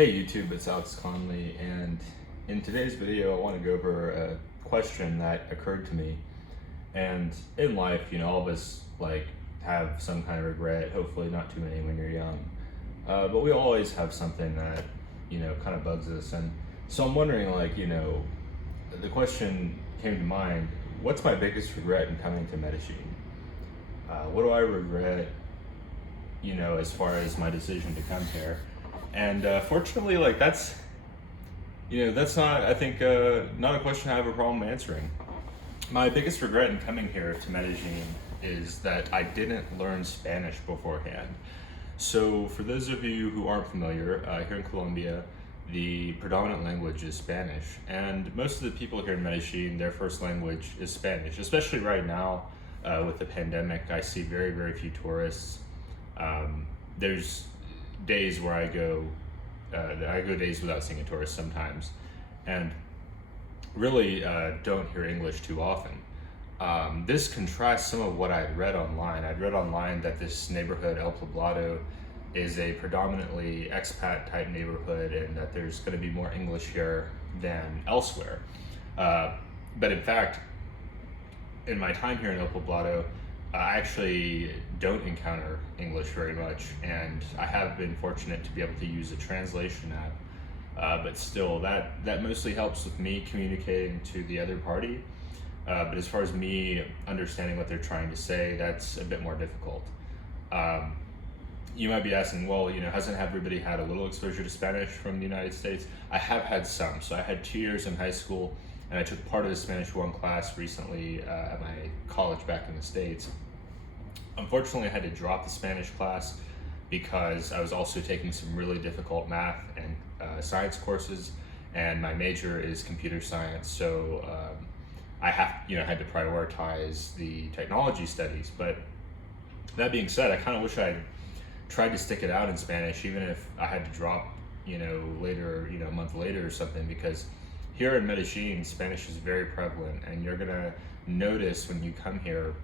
Hey YouTube, it's Alex Conley, and in today's video I want to go over a question that occurred to me. And in life, all of us have some kind of regret, hopefully not too many when you're young. But we always have something that, kind of bugs us. And so I'm wondering, the question came to mind, what's my biggest regret in coming to Medellin? What do I regret, as far as my decision to come here? And fortunately, that's not, I think, not a question I have a problem answering. My biggest regret in coming here to Medellin is that I didn't learn Spanish beforehand. So for those of you who aren't familiar, here in Colombia, the predominant language is Spanish. And most of the people here in Medellin, their first language is Spanish, especially right now with the pandemic. I see very, very few tourists. There's days where I go days without seeing a tourist sometimes, and really don't hear English too often. This contrasts some of what I'd read online. I'd read online that this neighborhood, El Poblado, is a predominantly expat type neighborhood and that there's going to be more English here than elsewhere. But in fact, in my time here in El Poblado, I actually don't encounter English very much, and I have been fortunate to be able to use a translation app. But still, that mostly helps with me communicating to the other party. But as far as me understanding what they're trying to say, that's a bit more difficult. You might be asking, well, hasn't everybody had a little exposure to Spanish from the United States? I have had some. So I had 2 years in high school, and I took part of the Spanish 1 class recently at my college back in the States. Unfortunately, I had to drop the Spanish class because I was also taking some really difficult math and science courses, and my major is computer science. So I had to prioritize the technology studies. But that being said, I kind of wish I'd tried to stick it out in Spanish, even if I had to drop, later, a month later or something, because here in Medellin, Spanish is very prevalent, and you're gonna notice when you come here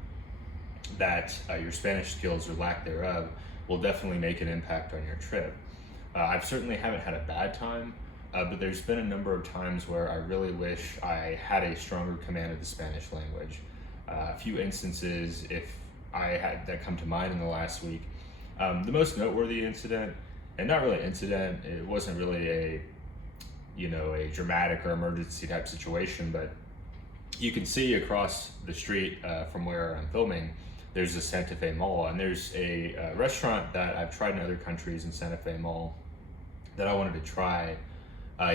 that your Spanish skills or lack thereof will definitely make an impact on your trip. I certainly haven't had a bad time, but there's been a number of times where I really wish I had a stronger command of the Spanish language. A few instances, if I had that come to mind in the last week. The most noteworthy incident, and not really incident, it wasn't really a dramatic or emergency type situation, but you can see across the street from where I'm filming, there's a Santa Fe Mall, and there's a restaurant that I've tried in other countries in Santa Fe Mall that I wanted to try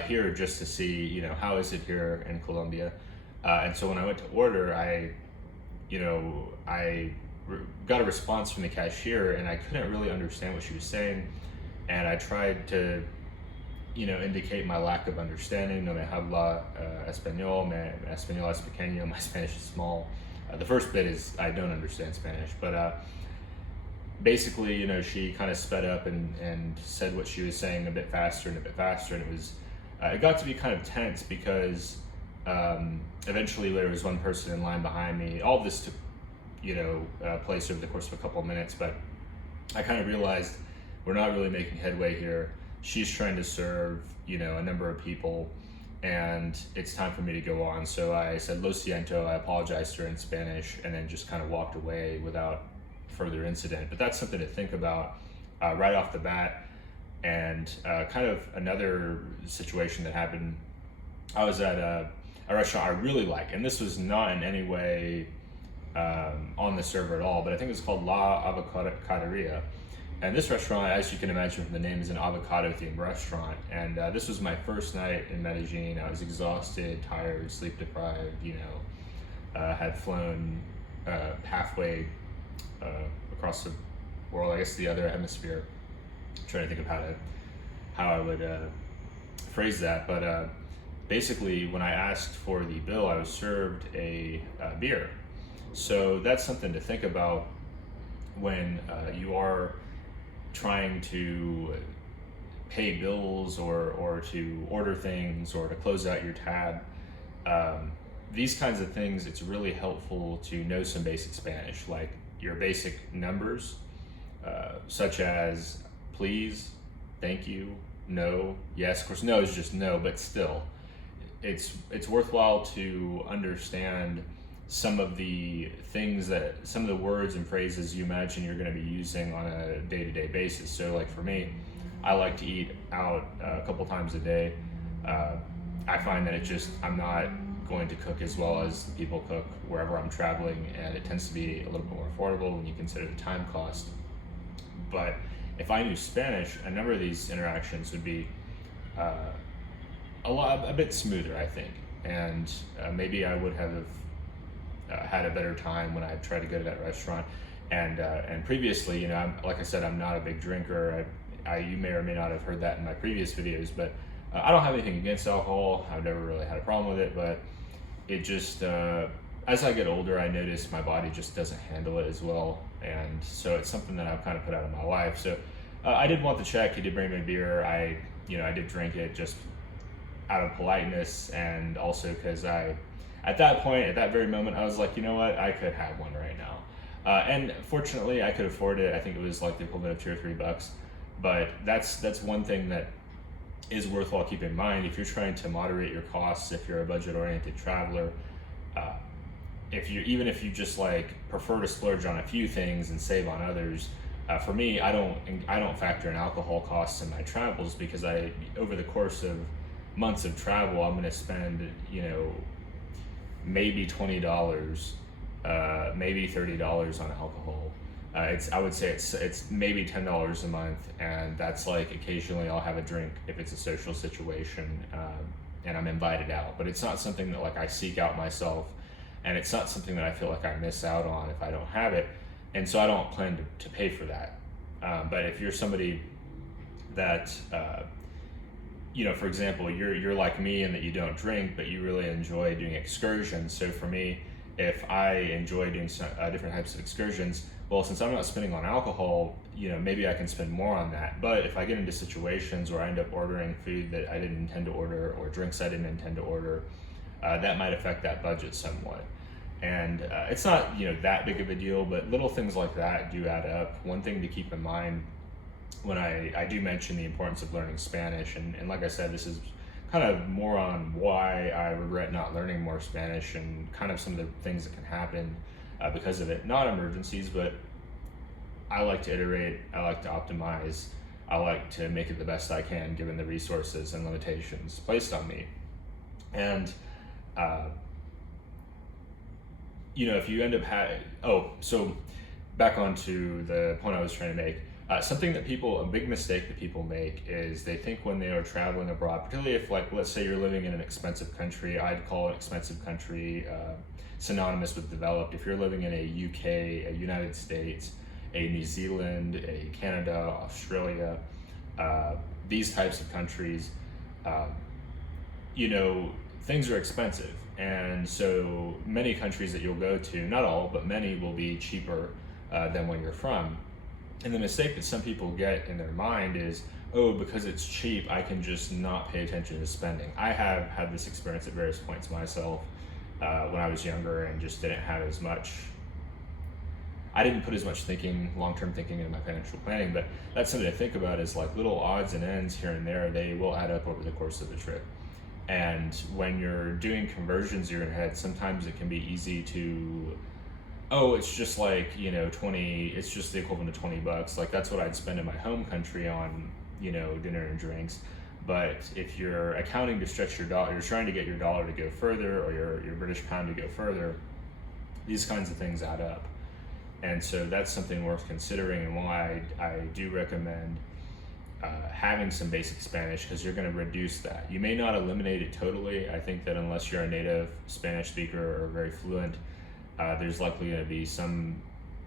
here just to see, how is it here in Colombia. And so when I went to order, I got a response from the cashier, and I couldn't really understand what she was saying, and I tried to indicate my lack of understanding. No me habla español, mi español es pequeño, my Spanish is small. The first bit is I don't understand Spanish, but basically, she kind of sped up and said what she was saying a bit faster and a bit faster, and it got to be kind of tense because eventually there was one person in line behind me. All of this took place over the course of a couple of minutes, but I kind of realized we're not really making headway here. She's trying to serve, a number of people, and it's time for me to go on. So I said, lo siento, I apologized to her in Spanish, and then just kind of walked away without further incident. But that's something to think about right off the bat. And kind of another situation that happened, I was at a restaurant I really like, and this was not in any way on the server at all, but I think it's called La Avocaderia. And this restaurant, as you can imagine from the name, is an avocado themed restaurant. And this was my first night in Medellin. I was exhausted, tired, sleep deprived, had flown halfway across the world, I guess the other hemisphere. I'm trying to think of how I would phrase that. But basically, when I asked for the bill, I was served a beer. So that's something to think about when you are trying to pay bills or to order things or to close out your tab. These kinds of things, it's really helpful to know some basic Spanish, like your basic numbers, such as please, thank you, no, yes. Of course, no is just no, but still, it's worthwhile to understand some of the words and phrases you imagine you're going to be using on a day-to-day basis. So like for me, I like to eat out a couple times a day. I find that I'm not going to cook as well as people cook wherever I'm traveling, and it tends to be a little bit more affordable when you consider the time cost. But if I knew Spanish, a number of these interactions would be uh, a bit smoother, I think, and maybe I would have had a better time when I tried to go to that restaurant. And previously, like I said, I'm not a big drinker. You may or may not have heard that in my previous videos, but I don't have anything against alcohol. I've never really had a problem with it, but it just as I get older, I notice my body just doesn't handle it as well, and so it's something that I've kind of put out of my life. So I did want to check. He did bring me a beer. I did drink it just out of politeness, and also because at that point, at that very moment, I was like, you know what, I could have one right now. And fortunately, I could afford it. I think it was like the equivalent of $2 or $3. But that's one thing that is worthwhile keeping in mind if you're trying to moderate your costs. If you're a budget-oriented traveler, if you just like prefer to splurge on a few things and save on others. For me, I don't factor in alcohol costs in my travels, because over the course of months of travel, I'm going to spend maybe $20, maybe $30 on alcohol. I would say it's maybe $10 a month, and that's like occasionally I'll have a drink if it's a social situation and I'm invited out. But it's not something that like I seek out myself, and it's not something that I feel like I miss out on if I don't have it, and so I don't plan to pay for that. But if you're somebody that for example, you're like me in that you don't drink, but you really enjoy doing excursions. So for me, if I enjoy doing different types of excursions, well, since I'm not spending on alcohol, maybe I can spend more on that. But if I get into situations where I end up ordering food that I didn't intend to order, or drinks I didn't intend to order, that might affect that budget somewhat. And it's not that big of a deal, but little things like that do add up. One thing to keep in mind when I do mention the importance of learning Spanish, and like I said, this is kind of more on why I regret not learning more Spanish, and kind of some of the things that can happen because of it. Not emergencies, but I like to iterate, I like to optimize, I like to make it the best I can given the resources and limitations placed on me. And if you end up so back onto the point I was trying to make. A big mistake that people make is they think when they are traveling abroad, particularly if, like, let's say you're living in an expensive country. I'd call an expensive country synonymous with developed. If you're living in a UK, a United States, a New Zealand, a Canada, Australia, these types of countries, things are expensive. And so many countries that you'll go to, not all, but many, will be cheaper than where you're from. And the mistake that some people get in their mind is, oh, because it's cheap, I can just not pay attention to spending. I have had this experience at various points myself when I was younger, and just didn't have as much. I didn't put as much long-term thinking into my financial planning, but that's something to think about, is like little odds and ends here and there, they will add up over the course of the trip. And when you're doing conversions in your head, sometimes it can be easy to, oh, it's just like, it's just the equivalent of $20. Like, that's what I'd spend in my home country on, dinner and drinks. But if you're accounting to stretch your dollar, you're trying to get your dollar to go further, or your British pound to go further, these kinds of things add up. And so that's something worth considering, and why I do recommend having some basic Spanish, because you're going to reduce that. You may not eliminate it totally. I think that unless you're a native Spanish speaker or very fluent, there's likely going to be some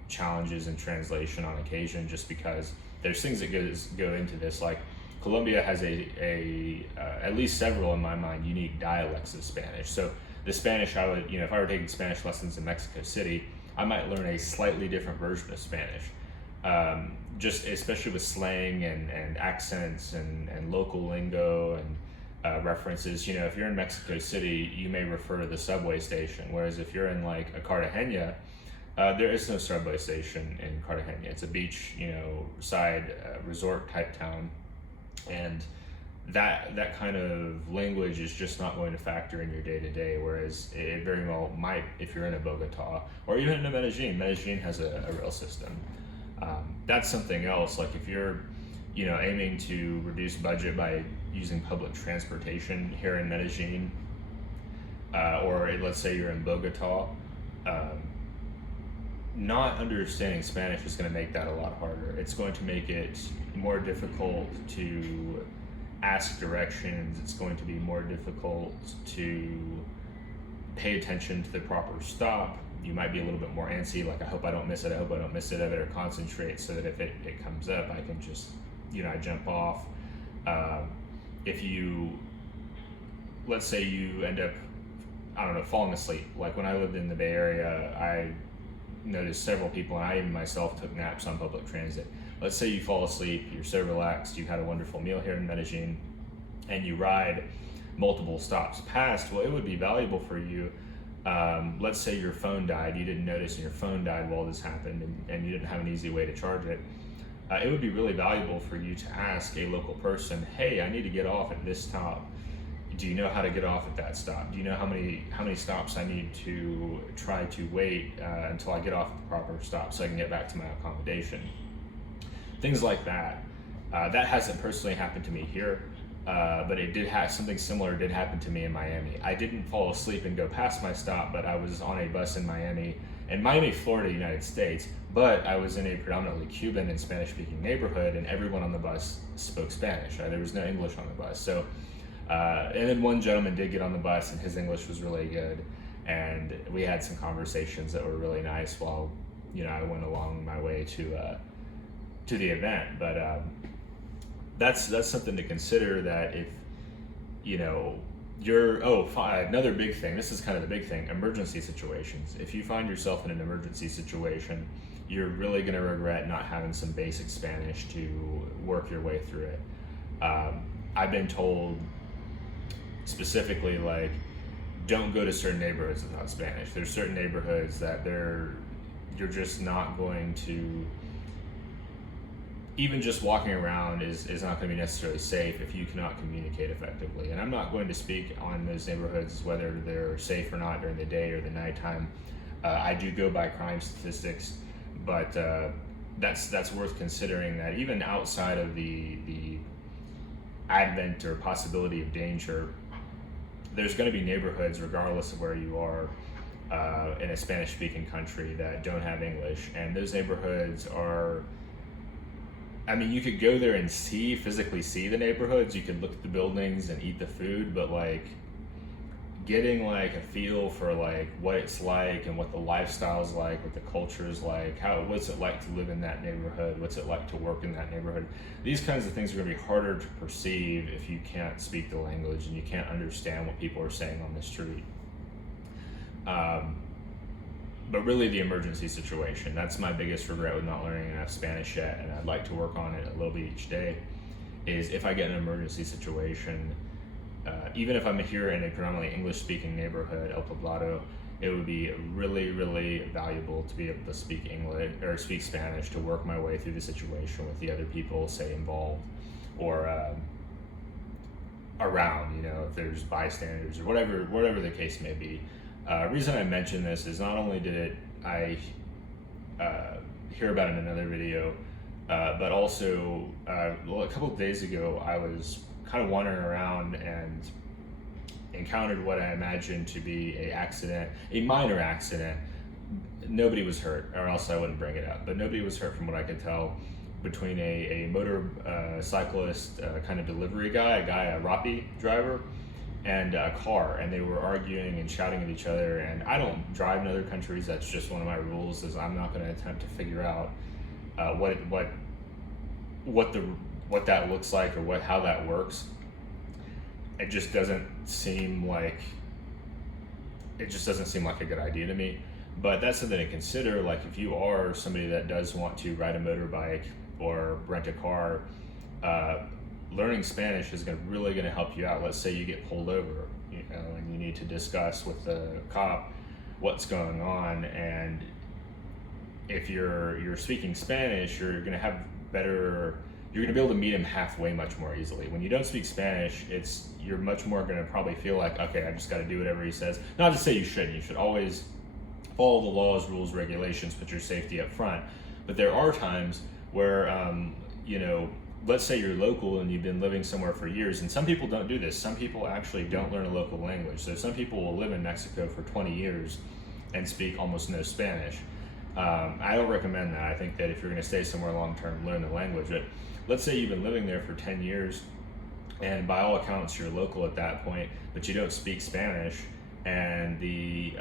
challenges in translation on occasion, just because there's things that go into this. Like, Colombia has at least several, in my mind, unique dialects of Spanish. So the Spanish I would, if I were taking Spanish lessons in Mexico City, I might learn a slightly different version of Spanish. Just especially with slang and accents and local lingo and references. If you're in Mexico City, you may refer to the subway station, whereas if you're in like a Cartagena, there is no subway station in Cartagena. It's a beach, side resort type town, and that kind of language is just not going to factor in your day to day. Whereas it very well might if you're in a Bogota or even in a Medellin. Medellin has a rail system. That's something else. Like if you're, aiming to reduce budget by using public transportation here in Medellin, or let's say you're in Bogota, um, not understanding Spanish is going to make that a lot harder. It's going to make it more difficult to ask directions. It's going to be more difficult to pay attention to the proper stop. You might be a little bit more antsy, like I hope I don't miss it, I better concentrate so that if it comes up, I can just, I jump off. If you, let's say you end up, I don't know, falling asleep. Like when I lived in the Bay Area, I noticed several people, and I even myself took naps on public transit. Let's say you fall asleep, you're so relaxed, you had a wonderful meal here in Medellin, and you ride multiple stops past. Well, it would be valuable for you. Let's say your phone died, you didn't notice, and your phone died while this happened, and you didn't have an easy way to charge it. It would be really valuable for you to ask a local person, hey, I need to get off at this stop. Do you know how to get off at that stop? Do you know how many stops I need to try to wait until I get off at the proper stop so I can get back to my accommodation? Things like that. That hasn't personally happened to me here, but it did have something similar did happen to me in Miami. I didn't fall asleep and go past my stop, but I was on a bus in Miami, Florida, United States, but I was in a predominantly Cuban and Spanish-speaking neighborhood, and everyone on the bus spoke Spanish. There was no English on the bus. So, and then one gentleman did get on the bus, and his English was really good, and we had some conversations that were really nice while, I went along my way to the event. But that's something to consider, that if, another big thing, this is kind of the big thing, emergency situations. If you find yourself in an emergency situation, you're really going to regret not having some basic Spanish to work your way through it. I've been told specifically, like, don't go to certain neighborhoods without Spanish. There's certain neighborhoods that you're just not going to, even just walking around is not going to be necessarily safe if you cannot communicate effectively. And I'm not going to speak on those neighborhoods, whether they're safe or not during the day or the nighttime. I do go by crime statistics, but that's worth considering, that even outside of the advent or possibility of danger, there's going to be neighborhoods, regardless of where you are, in a Spanish-speaking country, that don't have English. And those neighborhoods are, you could go there and physically see the neighborhoods. You could look at the buildings and eat the food, but like getting like a feel for like what it's like and what the lifestyle's like, what the culture is like, what's it like to live in that neighborhood, what's it like to work in that neighborhood. These kinds of things are going to be harder to perceive if you can't speak the language and you can't understand what people are saying on the street. But really, the emergency situation, that's my biggest regret with not learning enough Spanish yet, and I'd like to work on it a little bit each day, is if I get an emergency situation, even if I'm here in a predominantly English-speaking neighborhood, El Poblado, it would be really, really valuable to be able to speak English or speak Spanish to work my way through the situation with the other people, say, involved, or around, if there's bystanders or whatever the case may be. Reason I mention this is not only did I hear about it in another video, but also a couple of days ago I was kind of wandering around and encountered what I imagined to be a minor accident. Nobody was hurt, or else I wouldn't bring it up, but nobody was hurt from what I could tell, between a motorcyclist, kind of delivery guy, a Rappi driver, and a car, and they were arguing and shouting at each other. And I don't drive in other countries. That's just one of my rules, is I'm not going to attempt to figure out what that looks like or how that works. It just doesn't seem like a good idea to me. But that's something to consider. Like, if you are somebody that does want to ride a motorbike or rent a car, learning Spanish is really going to help you out. Let's say you get pulled over, and you need to discuss with the cop what's going on, and if you're speaking Spanish, you're going to have better you're going to be able to meet them halfway much more easily. When you don't speak Spanish, you're much more going to probably feel like, okay, I just got to do whatever he says. Not to say you shouldn't. You should always follow the laws, rules, regulations, put your safety up front. But there are times where, let's say you're local and you've been living somewhere for years, and some people don't do this. Some people actually don't learn a local language. So some people will live in Mexico for 20 years and speak almost no Spanish. I don't recommend that. I think that if you're going to stay somewhere long term, learn the language. But let's say you've been living there for 10 years, and by all accounts you're local at that point, but you don't speak Spanish, and the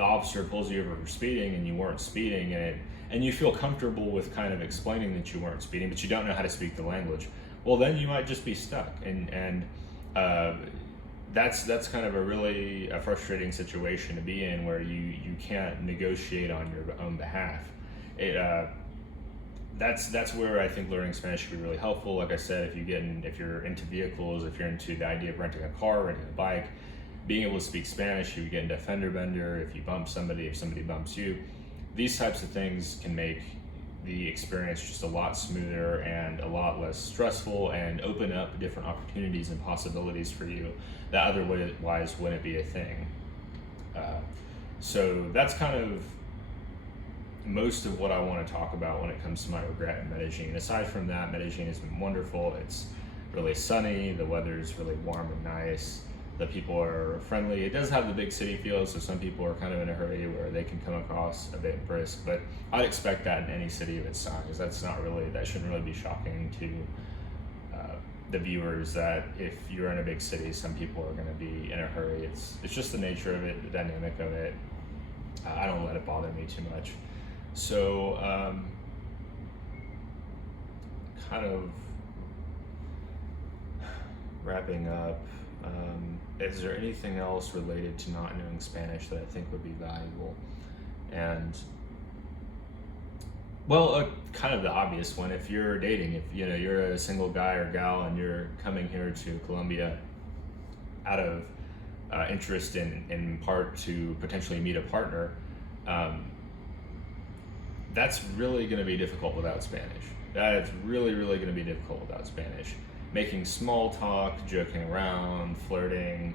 officer pulls you over for speeding, and you weren't speeding, and you feel comfortable with kind of explaining that you weren't speeding, but you don't know how to speak the language. Well, then you might just be stuck, and that's kind of a really frustrating situation to be in, where you can't negotiate on your own behalf. That's where I think learning Spanish can be really helpful. Like I said, if you're into vehicles, if you're into the idea of renting a car, renting a bike, being able to speak Spanish, you get into a fender bender, if you bump somebody, if somebody bumps you, these types of things can make the experience just a lot smoother and a lot less stressful, and open up different opportunities and possibilities for you that otherwise wouldn't be a thing. So that's kind of most of what I want to talk about when it comes to my regret in Medellin. Aside from that, Medellin has been wonderful. It's really sunny, the weather is really warm and nice, the people are friendly. It does have the big city feel, so some people are kind of in a hurry where they can come across a bit brisk, but I'd expect that in any city of its size. That shouldn't really be shocking to the viewers, that if you're in a big city, some people are going to be in a hurry. It's just the nature of it, the dynamic of it. I don't let it bother me too much. So kind of wrapping up, is there anything else related to not knowing Spanish that I think would be valuable? And well, kind of the obvious one, if you're dating, if you're a single guy or gal and you're coming here to Colombia out of interest in part to potentially meet a partner, that's really going to be difficult without Spanish. That's really, really going to be difficult without Spanish. Making small talk, joking around, flirting,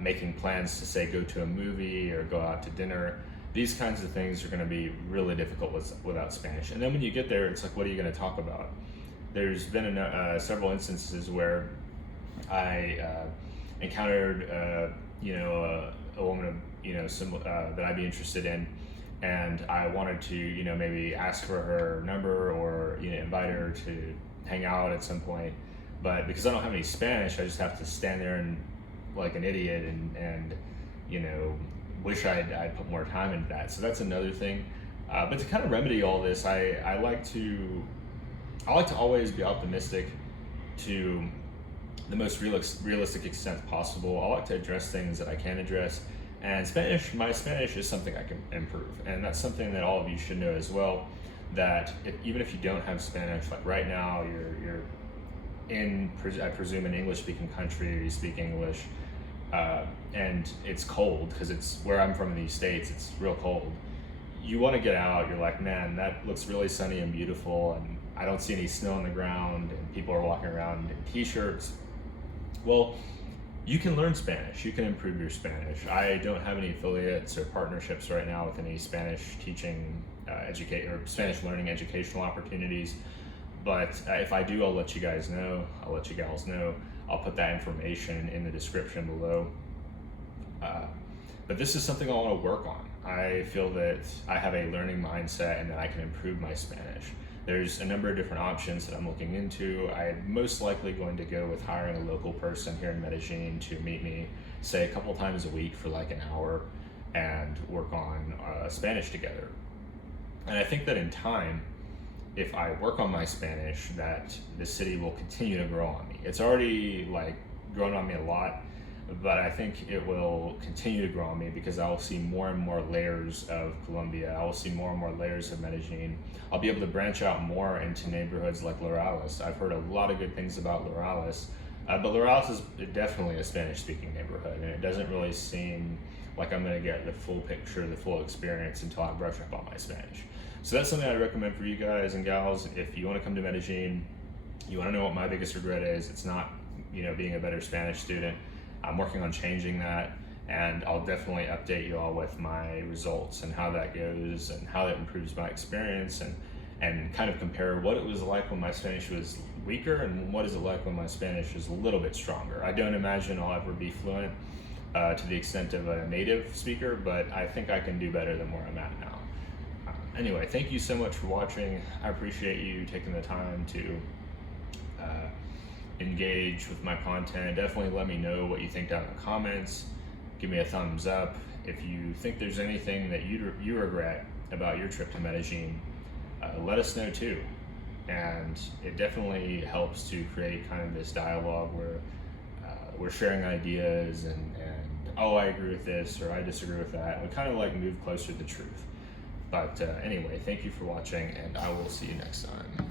making plans to say go to a movie or go out to dinner. These kinds of things are going to be really difficult without Spanish. And then when you get there, it's like, what are you going to talk about? There's been several instances where I encountered, a woman, that I'd be interested in, and I wanted to, maybe ask for her number or, invite her to hang out at some point. But because I don't have any Spanish, I just have to stand there and like an idiot and wish I'd put more time into that. So that's another thing. But to kind of remedy all this, I like to always be optimistic to the most realistic extent possible. I like to address things that I can address. And my Spanish is something I can improve. And that's something that all of you should know as well, that even if you don't have Spanish, like right now you're in, I presume, an English-speaking country, or you speak English, and it's cold, because it's where I'm from in these States, it's real cold. You want to get out, you're like, man, that looks really sunny and beautiful, and I don't see any snow on the ground, and people are walking around in t-shirts. Well, you can learn Spanish, you can improve your Spanish. I don't have any affiliates or partnerships right now with any Spanish teaching, or Spanish learning educational opportunities. But if I do, I'll let you guys know, I'll let you gals know. I'll put that information in the description below. But this is something I want to work on. I feel that I have a learning mindset and that I can improve my Spanish. There's a number of different options that I'm looking into. I'm most likely going to go with hiring a local person here in Medellin to meet me, say, a couple times a week for like an hour, and work on Spanish together. And I think that in time, if I work on my Spanish, that the city will continue to grow on me. It's already grown on me a lot, but I think it will continue to grow on me because I'll see more and more layers of Colombia. I will see more and more layers of Medellin. I'll be able to branch out more into neighborhoods like Lorales. I've heard a lot of good things about Lorales, but Lorales is definitely a Spanish-speaking neighborhood, and it doesn't really seem like I'm going to get the full picture, the full experience until I brush up on my Spanish. So that's something I recommend for you guys and gals. If you want to come to Medellin, You want to know what my biggest regret is? It's not, being a better Spanish student. I'm working on changing that, and I'll definitely update you all with my results and how that goes and how that improves my experience, and kind of compare what it was like when my Spanish was weaker and what is it like when my Spanish is a little bit stronger. I don't imagine I'll ever be fluent to the extent of a native speaker, but I think I can do better than where I'm at now. Anyway, thank you so much for watching. I appreciate you taking the time to engage with my content. Definitely let me know what you think down in the comments. Give me a thumbs up. If you think there's anything that you regret about your trip to Medellin, let us know too. And it definitely helps to create kind of this dialogue where we're sharing ideas and oh, I agree with this or I disagree with that. And we kind of like move closer to the truth. But anyway, thank you for watching, and I will see you next time.